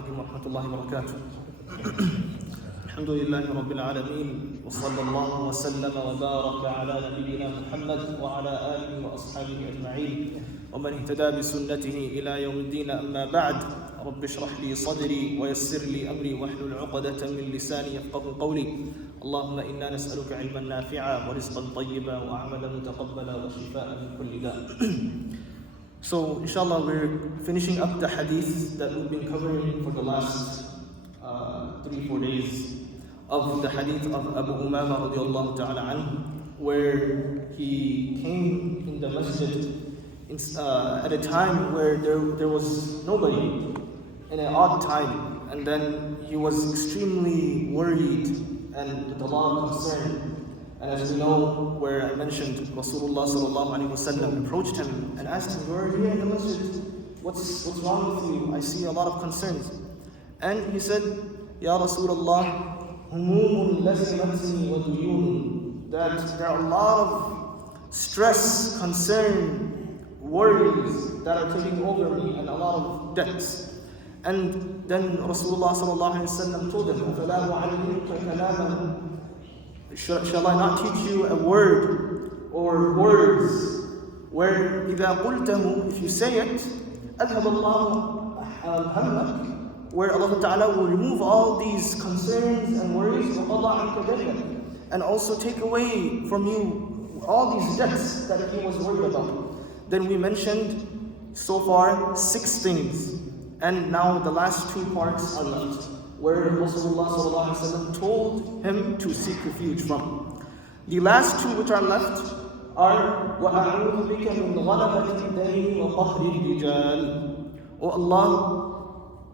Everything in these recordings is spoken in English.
عليكم ورحمة الله وبركاته. الحمد لله رب العالمين وصلى الله وسلم وبارك على نبينا محمد وعلى آله وأصحابه أجمعين ومن اهتدى بسنته إلى يوم الدين. أما بعد، رب اشرح لي صدري ويسر لي أمري واحلل عقدة من لساني يفقهوا قولي. اللهم إنا نسألك علما نافعا ورزقا طيبا وعملا متقبلا وشفاء من كل داء. So inshallah, we're finishing up the hadith that we've been covering for the last 3-4 days of the hadith of Abu Umaamah radiallahu ta'ala anhu, where he came in the masjid at a time where there was nobody, in an odd time, and then he was extremely worried and with a lot of concern. And as we know, where I mentioned, Rasulullah sallallahu alaihi wasallam approached him and asked him, "You're here in the masjid, what's wrong with you? I see a lot of concerns." And he said, "Ya Rasulullah, humumun lazimatni wa duyun," that there are a lot of stress, concern, worries that are taking over me, and a lot of debts. And then Rasulullah sallallahu alaihi wasallam told him, "Afala u'allimuka kalaman?" Shall I not teach you a word or words where إِذَا قُلْتَهُ, if you say it, أَذْهَبَ اللَّهُ هَمَّكَ, where Allah Ta'ala will remove all these concerns and worries, وَقَضَى عَنْكَ دَيْنَكَ, and also take away from you all these debts that he was worried about. Then we mentioned so far 6 things, and now the last 2 parts are left, where Rasulullah told him to seek refuge from. The last 2 which are left are وَأَعُوذُ بِكَ مِنْ غَلَبَةِ الدَّيْنِ وَقَهْرِ الرِّجَالِ. O Allah,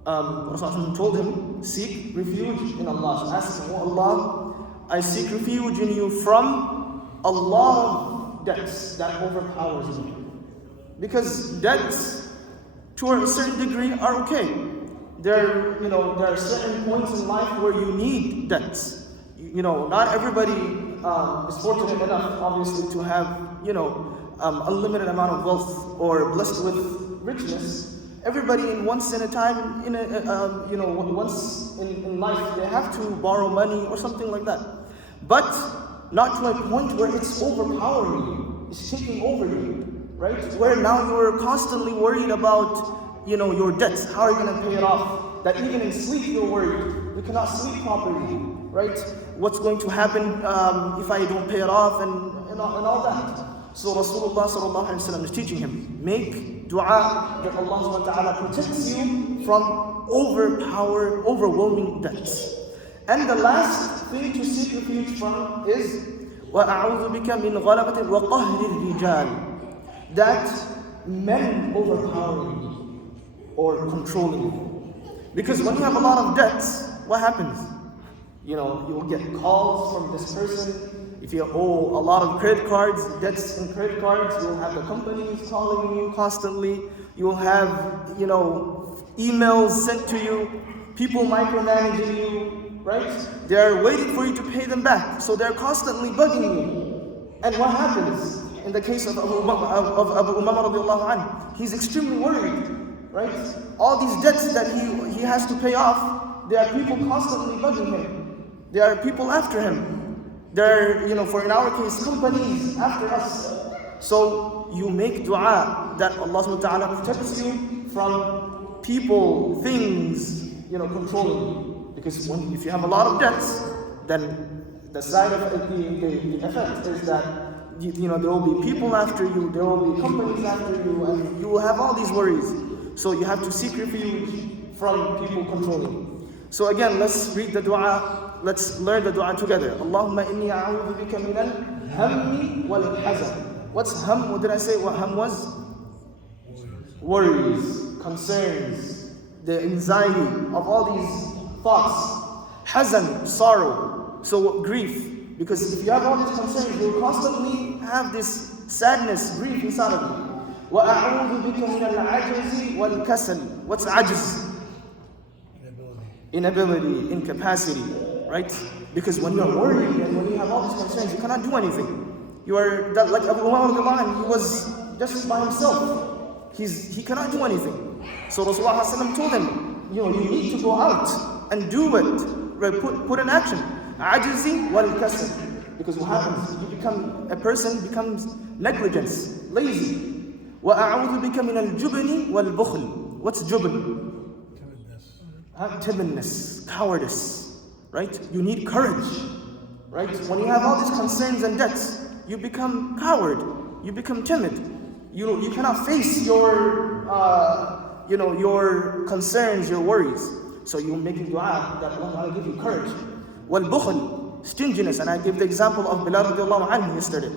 Rasulullah told him, seek refuge in Allah. Ask him, "O Allah, I seek refuge in you from a lot of debts that overpowers me." Because debts, to a certain degree, are okay. There are certain points in life where you need debts. Not everybody is fortunate enough, obviously, to have, unlimited amount of wealth or blessed with richness. Everybody once in a time, once in life, they have to borrow money or something like that. But not to a point where it's overpowering you, it's taking over you, right? Where now you're constantly worried about your debts. How are you going to pay it off? That even in sleep you're worried. You cannot sleep properly, right? What's going to happen if I don't pay it off and all that. So Rasulullah sallallahu alaihi wasallam is teaching him, make dua that Allah subhanahu wa ta'ala protects you from overwhelming debts. And the last thing to seek refuge from is وَأَعُوذُ بِكَ مِنْ غَلَبَةٍ وَقَهْرِ الرِّجَالِ, that men overpowering you or controlling you. Because when you have a lot of debts, what happens? You'll get calls from this person. If you owe a lot of credit cards, debts in credit cards, you'll have the companies calling you constantly. You'll have, emails sent to you, people micromanaging you, right? They're waiting for you to pay them back. So they're constantly bugging you. And what happens? In the case of Abu Umaamah radiallahu anhu, he's extremely worried. Right? All these debts that he has to pay off, there are people constantly bugging him. There are people after him. There are, for in our case, companies after us. So you make dua that Allah subhanahu wa ta'ala protects you from people, things, controlling you. Because if you have a lot of debts, then the side of the effect is that there will be people after you, there will be companies after you, and you will have all these worries. So you have to seek refuge from people controlling you. So again, let's read the dua. Let's learn the dua together. Allahumma inni a'udhu bika min al-hammi wal-hazan. What's ham? What did I say? What ham was? Worries, concerns, the anxiety of all these thoughts. Hazan, sorrow. So grief. Because if you have all these concerns, you'll constantly have this sadness, grief inside of you. وَأَعُوذُ بِكَ مِنَ الْعَجْزِ وَالْكَسَلِ. What's ajz? Inability, incapacity, right? Because when you're worried and when you have all these concerns, you cannot do anything. You are like Abu Umaamah, he was just by himself. He cannot do anything. So Rasulullah ﷺ told him, you need to go out and do it. Right? Put in action. Ajzi wal kasal. Because what happens? A person becomes negligence, lazy. وَأَعُوذُ بِكَ مِنَ الْجُبْنِ وَالْبُخْلِ. What's jubn? Timidness, cowardice, right? You need courage, right? When you have all these concerns and debts, you become coward, you become timid. You cannot face your concerns, your worries. So you're making dua that Allah will give you courage. وَالْبُخْلِ, stinginess, and I gave the example of Bilal radiallahu anhu yesterday.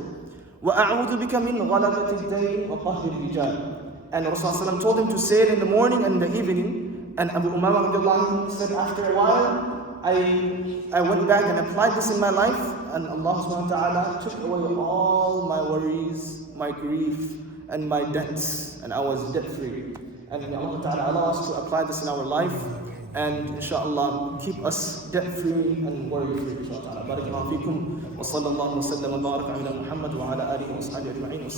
وَأَعُوذُ بِكَ مِنْ غَلَبَةِ الدَّيْنِ وَقَهْرِ الرِّجَالِ. And Rasulullah told him to say it in the morning and in the evening. And Abu Umaamah said, after a while, I went back and applied this in my life, and Allah subhanahu wa ta'ala took away all my worries, my grief, and my debts, and I was debt free. And may Allah ta'ala allow us to apply this in our life, and inshallah keep us debt free and worry free. Inshallah. Barakallahu feekum wa sallallahu wa sallam wa baraka ala Muhammad wa ala alihi wa sahbihi ajma'in.